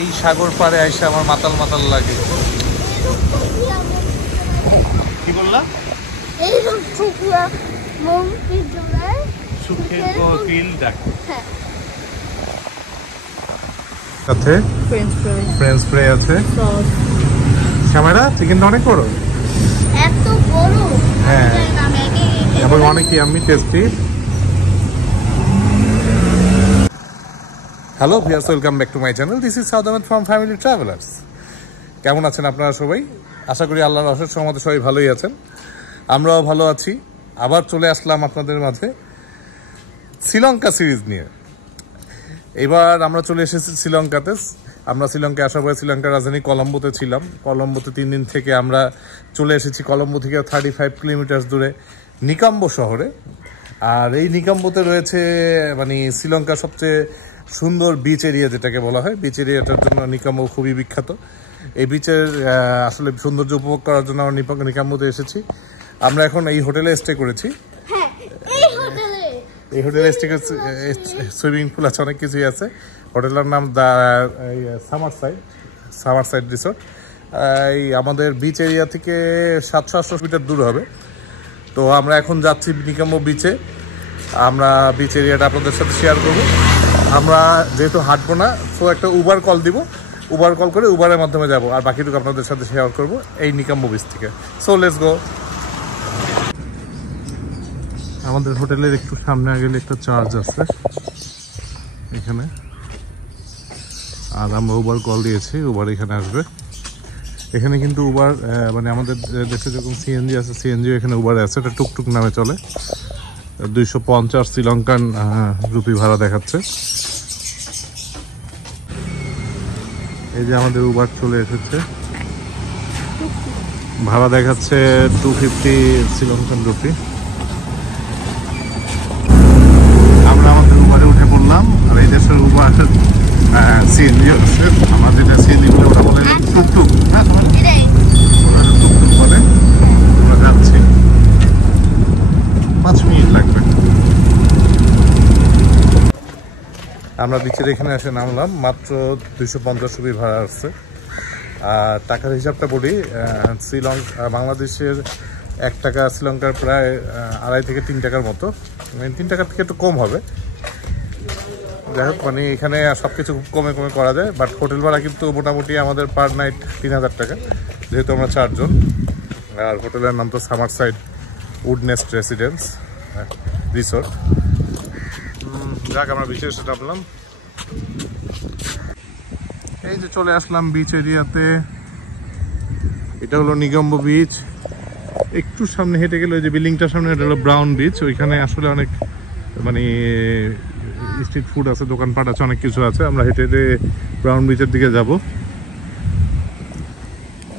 এই সাগর পাড়ে আইসা আমার মাতাল মাতাল লাগে। কি বললা? সুখের কোকিল ডাকে। সাথে ফ্রেঞ্চ ফ্রাই আছে, ক্যামেরা চিকেনটা অনেক বড়, এত বড়, হ্যাঁ, এবং অনেক yummy tasty. Hello viewers, welcome back to my channel. This is south Ahmed from family travellers. কেমন আছেন আপনারা সবাই? আশা করি আল্লাহর অশেষ রহমতে সবাই ভালোই আছেন, আমরাও ভালো আছি। আবার চলে আসলাম আপনাদের মাঝে শ্রীলঙ্কা সিরিজ নিয়ে। এবার আমরা চলে এসেছি শ্রীলঙ্কাতে। আমরা শ্রীলঙ্কায় আসার পরে শ্রীলঙ্কার রাজধানী কলম্বোতে ছিলাম। কলম্বোতে 3 দিন থেকে আমরা চলে এসেছি কলম্বো থেকে 35 কিলোমিটার দূরে নিকাম্বো শহরে। আর এই নিকাম্বোতে রয়েছে মানে শ্রীলঙ্কার সবচেয়ে সুন্দর বিচ এরিয়া, যেটাকে বলা হয়। বিচ এরিয়াটার জন্য নিকাম্বো খুবই বিখ্যাত। এই বিচের আসলে সৌন্দর্য উপভোগ করার জন্য আমরা নিকাম্বোতে এসেছি। আমরা এখন এই হোটেলে স্টে করেছি। এই হোটেলে স্টে করেছি, সুইমিং পুল আছে, অনেক কিছুই আছে। হোটেলের নাম সামার সাইড রিসোর্ট। এই আমাদের বিচ এরিয়া থেকে 700-800 মিটার দূর হবে। তো আমরা এখন যাচ্ছি নিকাম্বো বিচে। আমরা বিচ এরিয়াটা আপনাদের সাথে শেয়ার করবো। আমরা যেহেতু হাঁটবো না, তো একটা উবার কল দিব, উবার কল করে উবারের মাধ্যমে যাব, আর বাকিটুকু আপনাদের সাথে শেয়ার করবো এই নিকাম্বো বিচ থেকে। So let's go. আমাদের হোটেলের একটু সামনে গেলে একটা চার্জ আছে এখানে, আর আমরা উবার কল দিয়েছি, উবার এখানে আসবে। এখানে কিন্তু উবার মানে আমাদের দেশে যেরকম সিএনজি আছে, সিএনজিও এখানে উবারে আছে। এটা টুকটুক নামে চলে। 250 শ্রীলঙ্কান রুপি ভাড়া দেখাচ্ছে। এই যে আমাদের উবার চলে এসেছে, ভাড়া দেখাচ্ছে 250 শ্রীলঙ্কান রুপি। আমরা আমাদের উবারে উঠে পড়লাম। আর এই দেশের উবার সিএনজি হচ্ছে, আমাদের যেটা সিএনজি বলে ওটা বলে টুকটুক। হ্যাঁ, টুকটুক বলে। আমরা যাচ্ছি, 5 মিনিট লাগবে। আমরা বিচের এখানে এসে নামলাম, মাত্র 250 রুপি ভাড়া আসছে। আর টাকার হিসাবটা বলি, বাংলাদেশের 1 টাকা শ্রীলঙ্কার প্রায় 2.5 থেকে 3 টাকার মতো, মানে 3 টাকার থেকে একটু কম হবে। যাই হোক, মানে এখানে সব কিছু খুব কমে কমে করা যায়। বাট হোটেল ভাড়া কিন্তু মোটামুটি আমাদের পার নাইট 3000 টাকা, যেহেতু আমরা 4 জন। আর হোটেলের নাম তো সামার সাইড উডনেস্ট রেসিডেন্স রিসোর্ট। যাক, আমরা বিচে এসে নামলাম। এই যে চলে আসলাম বিচ এরিয়াতে। এটা হলো নিকাম্বো বিচ। একটু সামনে হেঁটে গেলে ওই যে বিল্ডিংটার সামনে, এটা হলো ব্রাউন বিচ। ওইখানে আসলে অনেক মানে স্ট্রিট ফুড আছে, দোকানপাট আছে, অনেক কিছু আছে। আমরা হেঁটে হেঁটে ব্রাউন বিচের দিকে যাব।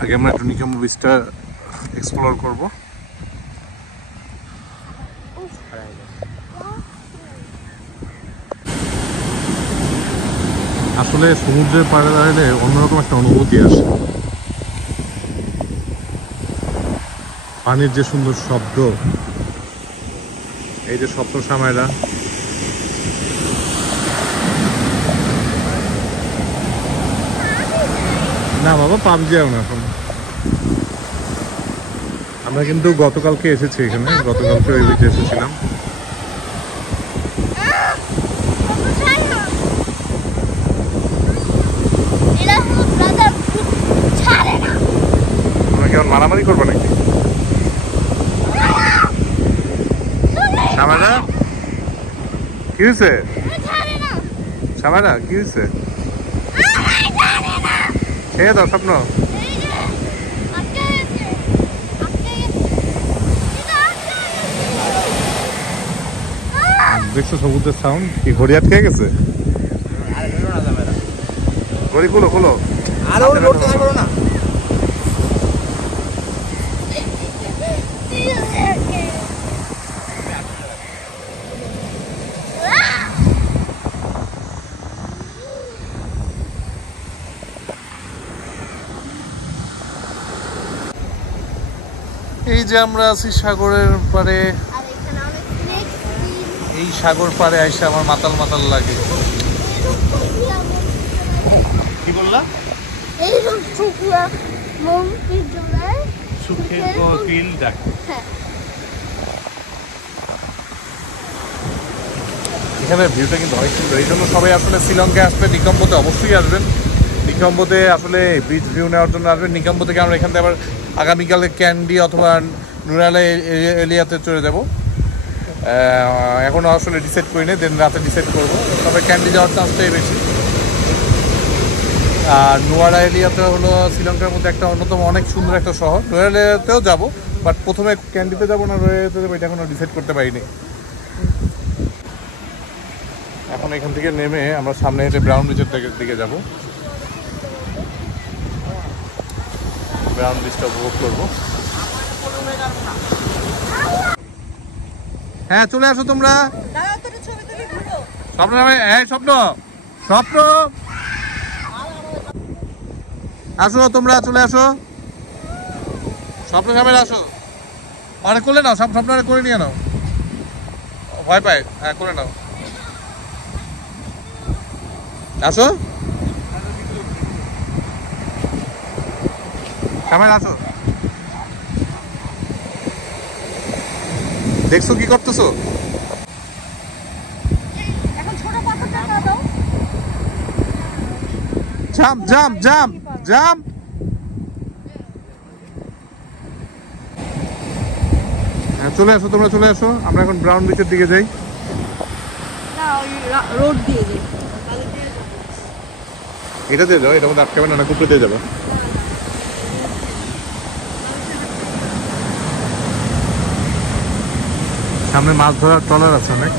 আগে আমরা একটু নিকাম্বো বিচটা এক্সপ্লোর করব। আসলে সমুদ্রের পাড়ে দাঁড়ালে অন্যরকম একটা অনুভূতি আসে। পানির যে সুন্দর শব্দ, এই যে স্বপ্ন সামাইরা, না বাবা পাপ যাও না এখন। আমরা কিন্তু গতকালকে এসেছি এখানে, গতকালকে ওই বিচে এসেছিলাম। মারামারি করবো নাকি? সামারা কি হয়েছে? সামারা কি হয়েছে? ছেড়ে দাও স্বপ্ন। দেখছো সমুদ্রের সাউন্ড? কি ঘড়ি আটকে গেছে? ঘড়ি খুলো খুলো। না এই যে আমরা আছি সাগরের পাড়ে। এই সাগর পাড়ে আইসা আমার মাতাল মাতাল লাগে। কি করলা? এই শুকনো মুরগি জোড়ায় শুকনো গ্রিল ডাক। হ্যাঁ, এখানে ভিউটা কিন্তু অনেক সুন্দর, এই জন্য সবাই আসলে শ্রীলঙ্কায় আসলে নিকম্বোতে অবশ্যই আসবেন। নিকম্বোতে আসলে বিচ ভিউ নেওয়ার জন্য আসবেন। নিকম্বো থেকে আমরা এখান থেকে আবার আগামীকালে ক্যান্ডি অথবা নুরালা এরিয়াতে চলে যাব। এখনও আসলে ডিসাইড করি নি, দেন রাতে ডিসাইড করবো। তবে ক্যান্ডি যাওয়ার চান্সটাই বেশি। আর নুয়ারা এরিয়াতে হলো শ্রীলঙ্কার মধ্যে একটা অন্যতম অনেক সুন্দর একটা শহর। নুয়ারা এরিয়াতেও যাবো, বাট প্রথমে ক্যান্ডিতে যাবো না নুয়ারা এরিয়াতে যাবো এটা এখনও ডিসাইড করতে পারিনি। এখন এখান থেকে নেমে আমরা সামনে হেঁটে ব্রাউন বিচের দিকে যাব। ব্রাউন বিচটা উপভোগ করবো। হ্যাঁ, চলে আসো তোমরা। স্বপ্ন, হ্যাঁ স্বপ্ন, স্বপ্ন আসো, তোমরা চলে আসো। স্বপ্ন সামনে আসো, অনেক করলে নাও, স্বপ্ন করে নিয়ে নাও, ভয় পায়। হ্যাঁ, করে নাও, আসো সামনে আসো। দেখছো কি করতেছো? Jump jump jump jump. হ্যাঁ, চলে আসো, তোমরা চলে আসো। আমরা এখন ব্রাউন বিচের দিকে যাই। রোড দিয়ে যাই। এটা দিয়ে যাও, এটা মধ্যে আটকাবে না, কুপড়ে দিয়ে যাবে। সামনে মাছ ধরার ট্রলার আছে অনেক।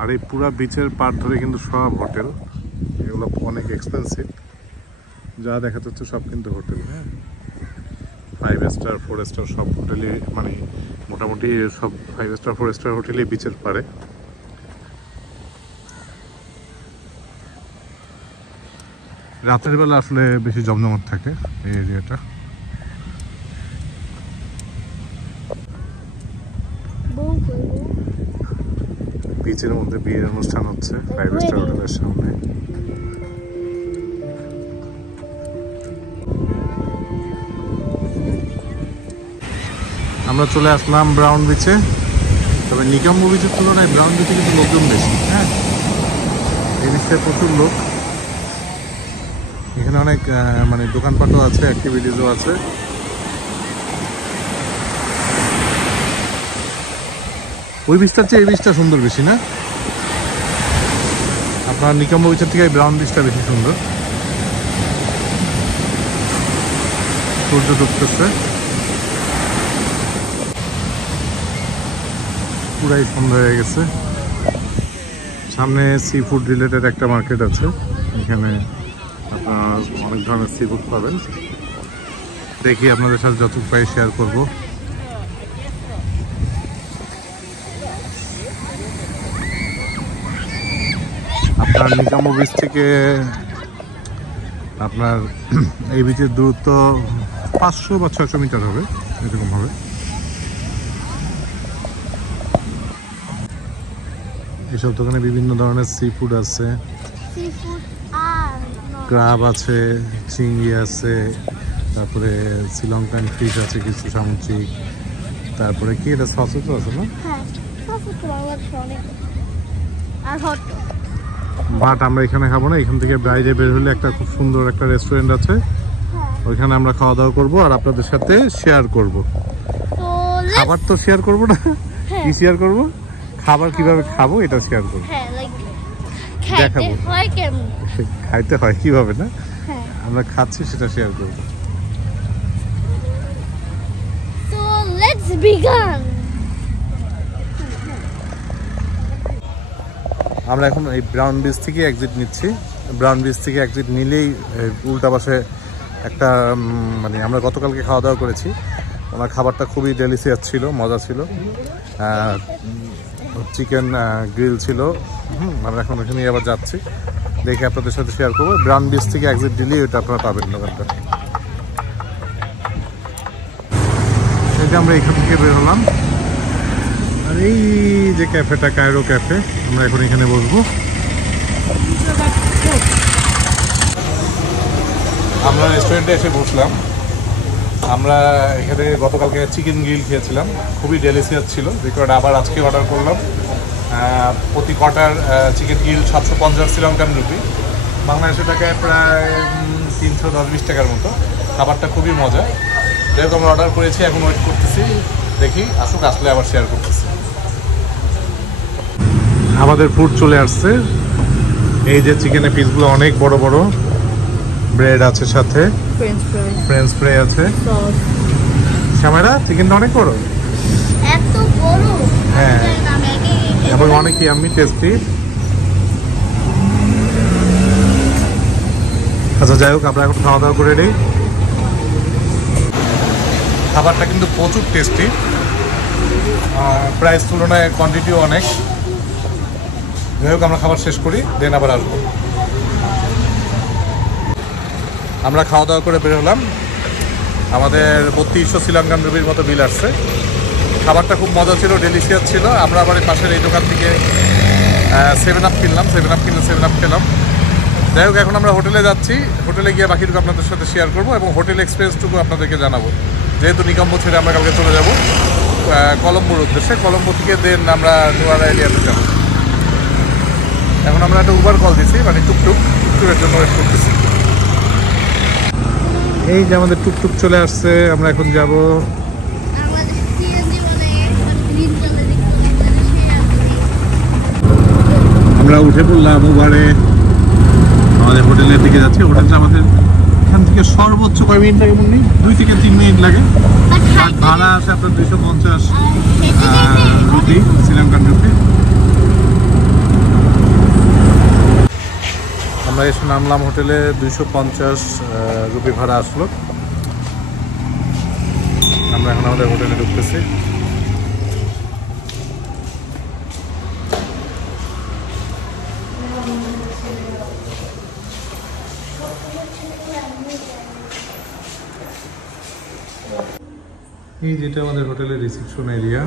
আর এই পুরা বিচের পাড় ধরে কিন্তু সব হোটেল, এগুলো অনেক এক্সপেন্সিভ। যা দেখা যাচ্ছে সব কিন্তু হোটেল। হ্যাঁ, 5 স্টার 4 স্টার সব হোটেলই, মানে মোটামুটি সব 5 স্টার 4 স্টার হোটেলই বিচের পারে। রাতের বেলা আসলে বেশি জমজমাট থাকে এই এরিয়াটা। বিচের মধ্যে বিয়ের অনুষ্ঠান হচ্ছে 5 স্টার হোটেলের সামনে। আমরা চলে আসলাম ব্রাউন বিচে। তবে নিকম্বো বিচের তুলনায় ব্রাউন বিচে কিন্তু লোকজন বেশি। হ্যাঁ, এই বিচটায় প্রচুর লোক। এখানে অনেক মানে দোকানপাটও আছে, অ্যাক্টিভিটিসও আছে। ওই বিচটার চেয়ে এই বিচটা সুন্দর বেশি না? আপনার নিকম্বো বিচের থেকে ব্রাউন বিচটা বেশি সুন্দর। সূর্য ডুবতেছে, পুরাই সন্ধ্যা হয়ে গেছে। সামনে সি ফুড রিলেটেড একটা মার্কেট আছে, এখানে আপনার অনেক ধরনের সি ফুড পাবেন। দেখি আপনাদের সাথে যতটুকু পাই শেয়ার করবো। আপনার নিকম্বো বিচ থেকে আপনার এই বিচের দূরত্ব 500 বা 600 মিটার হবে, এরকম হবে। এসব দোকানে বিভিন্ন ধরনের সি ফুড আছে, ক্রাব আছে, চিংড়ি আছে, তারপরে শ্রীলঙ্কান ফিশ আছে কিছু সামুদ্রিক, তারপরে কি এটা সসেজও আছে না? বাট আমরা এখানে খাবো না, এখান থেকে বাইরে বের হলে একটা খুব সুন্দর একটা রেস্টুরেন্ট আছে, ওইখানে আমরা খাওয়া দাওয়া করবো আর আপনাদের সাথে শেয়ার করব। খাবার তো শেয়ার করবো না, কি শেয়ার করবো? খাবার কিভাবে খাবো এটা শেয়ার করবো, দেখাবো খাইতে হয় কিভাবে না, আমরা খাচ্ছি সেটা শেয়ার করবো। আমরা এখন এই ব্রাউন বিচ থেকে এক্সিট নিচ্ছি। ব্রাউন বিচ থেকে এক্সিট নিলেই উল্টা পাশে একটা মানে আমরা গতকালকে খাওয়া দাওয়া করেছি, ওনার খাবারটা খুবই ডেলিশিয়াস ছিল, মজা ছিল। চিকেন গ্রিল ছিল। আমরা এখন ওখানে আবার যাচ্ছি, দেখে আপনাদের সাথে শেয়ার করবো। ব্রাউন বিচ থেকে এক্সিট দিলেই ওটা আপনারা পাবেন দোকানটা। এই যে আমরা এখান থেকে বের হলাম, আর এই যে ক্যাফেটা, কায়রো ক্যাফে, আমরা এখন এখানে বসবো। আমরা রেস্টুরেন্টে এসে বসলাম। আমরা এখানে গতকালকে চিকেন গ্রিল খেয়েছিলাম, খুবই ডেলিশিয়াস ছিল, যে কারণে আবার আজকে অর্ডার করলাম। প্রতি quarter chicken grill 750 Sri Lankan rupee, বাংলাদেশের টাকায় প্রায় 310-20 টাকার মতো। খাবারটা খুবই মজা। যেরকম আমরা অর্ডার করেছি, এখন ওয়েট করতেছি, দেখি আসুক, আসলে আবার শেয়ার করতেছি। আমাদের ফুড চলে আসছে। এই যে চিকেনের পিসগুলো অনেক বড় বড়, ব্রেড আছে সাথে, ফ্রেঞ্চ ফ্রাই আছে, ক্যামেরা চিকেনটা অনেক বড়, এত বড়, হ্যাঁ, এবং অনেক ইয়াম্মি টেস্টি। আচ্ছা যাই হোক, আমরা এখন খাওয়া দাওয়া করে নিই। খাবারটা কিন্তু প্রচুর টেস্টি, প্রাইস তুলনায় কোয়ান্টিটিও অনেক। যাই হোক, আমরা খাবার শেষ করি, দেন আবার আসবো। আমরা খাওয়া দাওয়া করে বের হলাম। আমাদের 3200 শ্রীলঙ্কান রুপির মতো বিল আসছে। খাবারটা খুব মজা ছিল, ডেলিশিয়াস ছিল। আমরা আবার পাশের এই দোকান থেকে 7 আপ কিনলাম, 7 আপ কিনলে 7 আপ খেলাম। যাই হোক, এখন আমরা হোটেলে যাচ্ছি। হোটেলে গিয়ে বাকিটুকু আপনাদের সাথে শেয়ার করবো এবং হোটেল এক্সপিরিয়েন্সটুকু আপনাদেরকে জানাবো। যেহেতু নিকম্বো ছেড়ে আমরা কালকে চলে যাব কলম্বোর উদ্দেশ্যে। কলম্বো থেকে দেন আমরা নুয়ারা এরিয়াতে যাব। এখন আমরা একটা উবার কল দিচ্ছি, মানে টুকটুকের জন্য ওয়েট করতেছি। এই যে আমাদের টুকটুক চলে আসছে, আমরা এখন যাব। আমরা উঠে পড়লাম উবারে, আমাদের হোটেলের দিকে যাচ্ছি। হোটেলটা আমাদের এখান থেকে সর্বোচ্চ কয় মিনিট লাগে মনে নেই, 2 থেকে 3 মিনিট লাগে। আর ভাড়া আছে আপনার 250 রুপি, শ্রীলঙ্কান রুপি। আমরা এসে নামলাম হোটেলে, 250 রুপি ভাড়া আসলো। আমরা এখন আমাদের হোটেলে ঢুকতেছি। এই যেটা আমাদের হোটেলের রিসেপশন এরিয়া।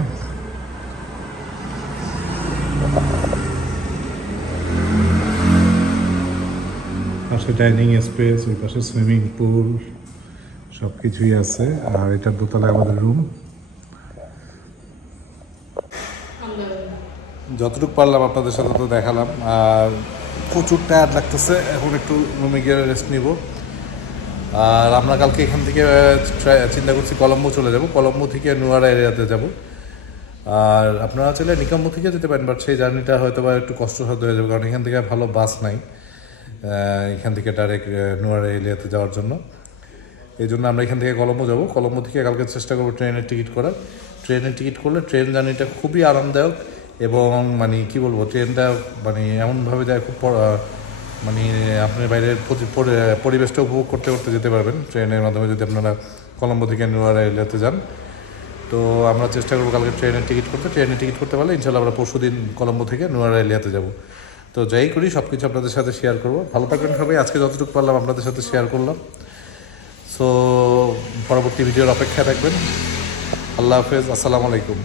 পাশে ডাইনিং স্পেস, ওই পাশে সুইমিং পুল, সব কিছুই আছে। আর এটার দোতলায় আমাদের রুম। যতটুকু পারলাম আপনাদের সাথে তো দেখালাম। আর প্রচুর টায়ার্ড লাগতেছে, এখন একটু রুমে গিয়ে রেস্ট নিব। আর আমরা কালকে এখান থেকে চিন্তা করছি কলম্বো চলে যাব। কলম্বো থেকে নুয়ারা এরিয়াতে যাব। আর আপনারা চাইলে নিকম্বো থেকে যেতে পারেন, বাট সেই জার্নিটা হয়তো বা একটু কষ্টসাধ্য হয়ে যাবে, কারণ এখান থেকে ভালো বাস নাই এখান থেকে ডাইরেক্ট নুয়ারা এরিয়াতে যাওয়ার জন্য। এই জন্য আমরা এখান থেকে কলম্বো যাব। কলম্বো থেকে কালকে চেষ্টা করবো ট্রেনের টিকিট করার। ট্রেনের টিকিট করলে ট্রেন জার্নিটা খুবই আরামদায়ক এবং মানে কি বলবো, ট্রেনটা মানে এমনভাবে যায়, খুব মানে আপনি বাইরের পরিবেশটা উপভোগ করতে করতে যেতে পারবেন ট্রেনের মাধ্যমে, যদি আপনারা কলম্বো থেকে নুয়ারা এরিয়াতে যান। তো আমরা চেষ্টা করবো কালকে ট্রেনের টিকিট করতে। ট্রেনের টিকিট করতে পারলে ইনশাল্লাহ আমরা পরশুদিন কলম্বো থেকে নুয়ারা এরিয়াতে যাব। তো যাই করি, সব কিছু আপনাদের সাথে শেয়ার করবো। ভালো থাকবেন সবাই। আজকে যতটুকু পারলাম আপনাদের সাথে শেয়ার করলাম। সো পরবর্তী ভিডিওর অপেক্ষায় থাকবেন। আল্লাহ হাফেজ, আসসালামু আলাইকুম।